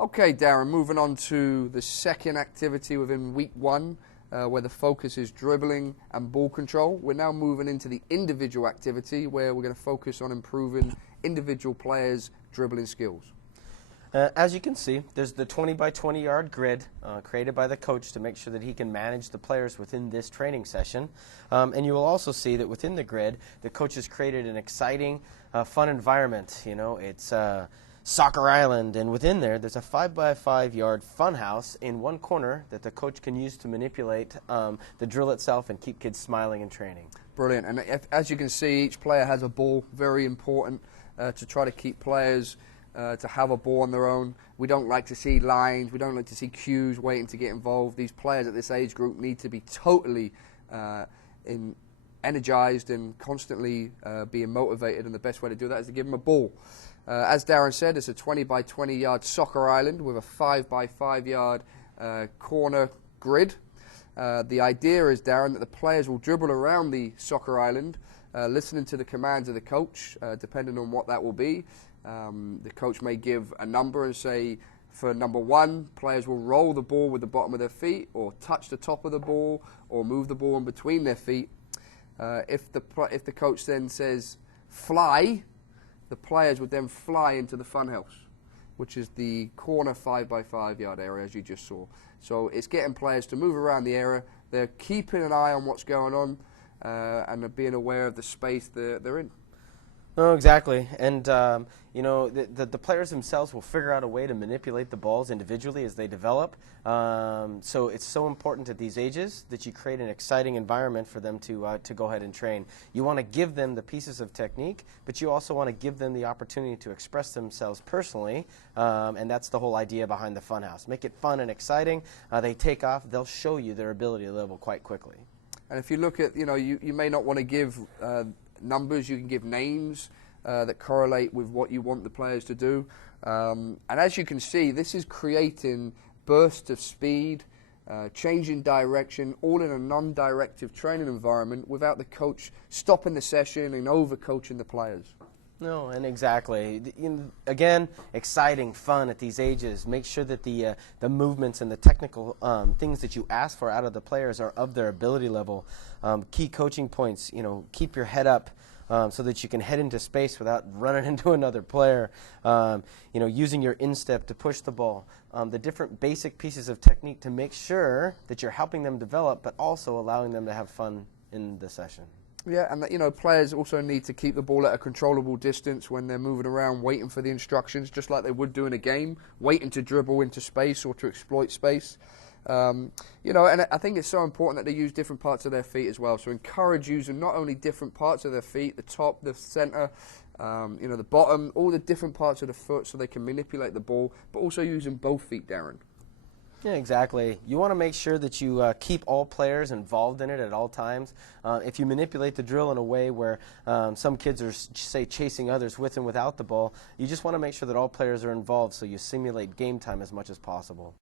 Okay, Darren, moving on to the second activity within week one, where the focus is dribbling and ball control. We're now moving into the individual activity, where we're going to focus on improving individual players' dribbling skills. As you can see, there's the 20 by 20 yard grid created by the coach to make sure that he can manage the players within this training session. And you will also see that within the grid, the coach has created an exciting, fun environment. You know, it's Soccer Island, and within there's a 5 by 5 yard fun house in one corner that the coach can use to manipulate the drill itself and keep kids smiling and training. Brilliant. And as you can see, each player has a ball, very important to try to keep players to have a ball on their own. We don't like to see lines, we don't like to see cues waiting to get involved. These players at this age group need to be totally energized and constantly being motivated, and the best way to do that is to give them a ball. As Darren said, it's a 20 by 20 yard soccer island with a 5 by 5 yard corner grid. The idea is, Darren, that the players will dribble around the soccer island, listening to the commands of the coach, depending on what that will be. The coach may give a number and say, for number 1, players will roll the ball with the bottom of their feet, or touch the top of the ball, or move the ball in between their feet. If the coach then says, fly, the players would then fly into the funhouse, which is the corner 5 by 5 yard area, as you just saw. So it's getting players to move around the area. They're keeping an eye on what's going on, and they're being aware of the space they're in. No, exactly. And, you know, the players themselves will figure out a way to manipulate the balls individually as they develop. So it's so important at these ages that you create an exciting environment for them to go ahead and train. You want to give them the pieces of technique, but you also want to give them the opportunity to express themselves personally, and that's the whole idea behind the Funhouse. Make it fun and exciting. They take off. They'll show you their ability level quite quickly. And if you look at, you know, you may not want to give numbers, you can give names that correlate with what you want the players to do. And as you can see, this is creating bursts of speed, changing direction, all in a non-directive training environment without the coach stopping the session and over-coaching the players. No, and exactly. Again, exciting, fun at these ages. Make sure that the movements and the technical things that you ask for out of the players are of their ability level. Key coaching points, you know, keep your head up so that you can head into space without running into another player. You know, using your instep to push the ball. The different basic pieces of technique to make sure that you're helping them develop, but also allowing them to have fun in the session. Yeah, and you know, players also need to keep the ball at a controllable distance when they're moving around, waiting for the instructions, just like they would do in a game, waiting to dribble into space or to exploit space. You know, and I think it's so important that they use different parts of their feet as well. So encourage using not only different parts of their feet, the top, the center, you know, the bottom, all the different parts of the foot so they can manipulate the ball, but also using both feet, Darren. Yeah, exactly. You want to make sure that you keep all players involved in it at all times. If you manipulate the drill in a way where some kids are, say, chasing others with and without the ball, you just want to make sure that all players are involved so you simulate game time as much as possible.